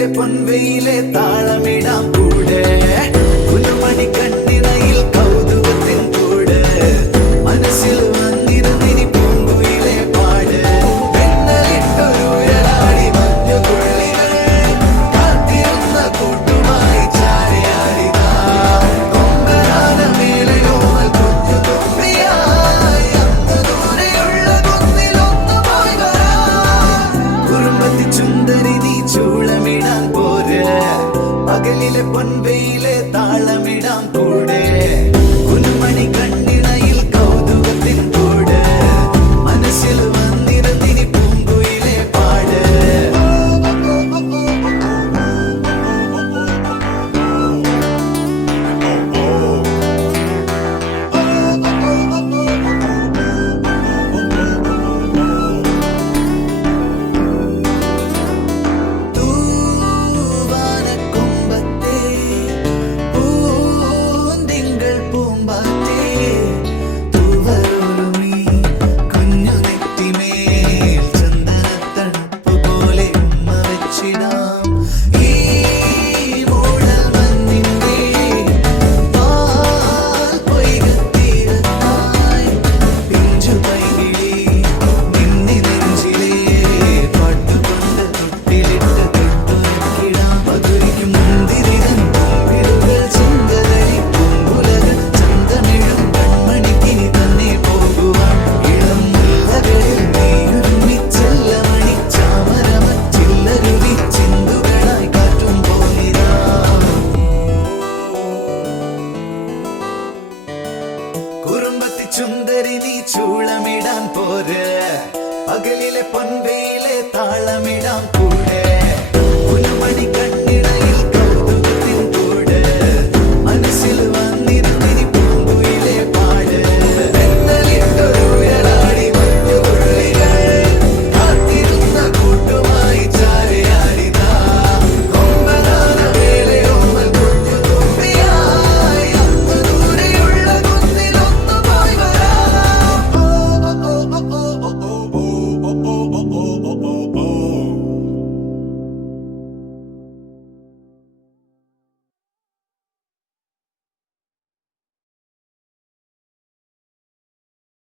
പകലിലെ പൊൻവെയിലെ താളമിടാം കൂടെ കുഞ്ഞുമണി കണ്ണിണയിൽ കൗതുകത്തിൻ കൂടെ മനസ്സിൽ വന്നിരുന്നിനി പൂങ്കുയിലെ പാട് പെണ്ണലിട്ടൊരുയരാടി മഞ്ഞുതുള്ളികൾ കാത്തിരുന്ന കൂട്ടുമായി ചാരിയാടിതാ കൊമ്പനാന മേലയോമൽ കുഞ്ഞു തുമ്പിയായി അങ്ങ് ദൂരെയുള്ള കുന്നിലൊന്നുമായി വരാം കുറുമ്പത്തി ചുന്ദരി നീ ചൂളമിടാൻ പോര് പകലിലെ പൊൻവെയിലെ താളമിടാം കൂടെ കുഞ്ഞുമണി കണ്ണിണയിൽ കൗതുകത്തിൻ കൂടെ മനസ്സിൽ വന്നിരുന്നിനി പൂങ്കുയിലെ പാട് തൂവാനക്കൊമ്പത്തെ പൂന്തിങ്കൾ പൂമ്പാറ്റേ തൂവലോലുമീ കുഞ്ഞു നെറ്റിമേൽ ചന്ദനത്തണുപ്പ് പോലെ ഉമ്മ വെച്ചിടാം ഈ മൂടൽ മഞ്ഞിന്റെ പാൽ പൊയ്കത്തീരത്തായി പിഞ്ചു പൈകിളി നിന്നി നെഞ്ചിലേ പാട്ടുകൊണ്ട് തൊട്ടിലിട്ട് തൊട്ടുറക്കിടാം മധുരിക്കും മുന്തിരിതൻ പൂവിലുകൾ ചെങ്കതളി പൂങ്കുലകൾ ചന്തമിഴും കൺമണിക്കിനി തന്നെ പോകുവാൻ ഇളം മുല്ലകളിൽ നീയൊരുമിച്ചെല്ലമണി ചാമരമച്ചില്ലരുവി ചിന്തുകളായി കാറ്റും പോലിരാ കുറുമ്പത്തി ചുന്ദരി നീ ചൂളമിടാൻ പോര് പകലിലെ പൊൻവെയിലെ താളമിടാം കൂടെ കുഞ്ഞുമണി കണ്ണിണയിൽ